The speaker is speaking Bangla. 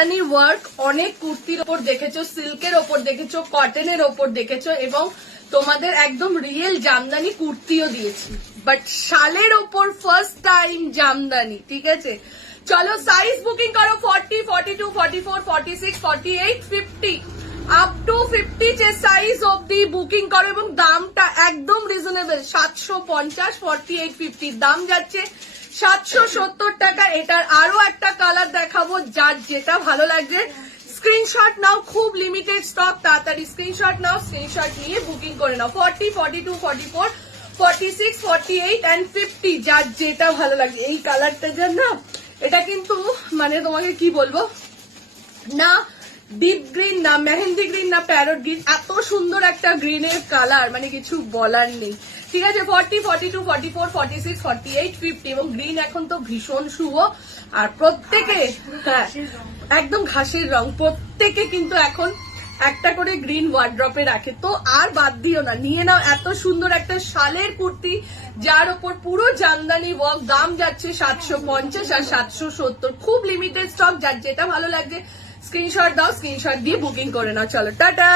ওয়ার্ক অনেক কুর্তির ওপর দেখেছো, সিল্কের ওপর দেখেছো, কটনের ওপর দেখেছো এবং তোমাদের একদম রিয়েল জামদানি কুর্তিও দিয়েছি, বাট শালের ওপর ফার্স্ট টাইম জামদানি। ঠিক আছে, চলো সাইজ বুকিং করো 40, 42, 44, 46, 48, 50 আপ টু 50 যে সাইজ অব্দি বুকিং করো এবং দামটা একদম রিজনেবল 750, 48, 50 দাম যাচ্ছে 770 টাকা। এটার আরো একটা কালার দেখাবো, যার যেটা ভালো লাগছে স্ক্রিনশট নাও, খুব লিমিটেড স্টক, তাড়াতাড়ি স্ক্রিনশট নাও, স্ক্রিনশট নিয়ে বুকিং করে নাও। 40, 42, 44, 46, 48 and 50 যার যেটা ভালো লাগে। এই কালারটা যার না, এটা কিন্তু মানে তোমাকে কি বলবো না, ডিপ গ্রিন না মেহেন্দি গ্রিন না প্যারট গ্রিন, এত সুন্দর একটা গ্রিনের কালার, মানে কিছু বলার নেই। ঠিক আছে, 40, 42, 44, 46, 48, 50 এবং গ্রিন এখন তো ভীষণ শুভ। আর প্রত্যেকে হ্যাঁ একদম ঘাসের রং, প্রত্যেকে কিন্তু এখন একটা করে গ্রিন ওয়ার্ড্রপে রাখে, তো আর বাদ দিও না, নিয়ে নাও এত সুন্দর একটা শালের কুর্তি যার ওপর পুরো জামদানি ওয়ার্ক। দাম যাচ্ছে 750 আর 770, খুব লিমিটেড স্টক, যার যেটা ভালো লাগছে স্ক্রিনশট দাও, স্ক্রিনশট দিয়ে বুকিং করে নাও। চলো টাটা।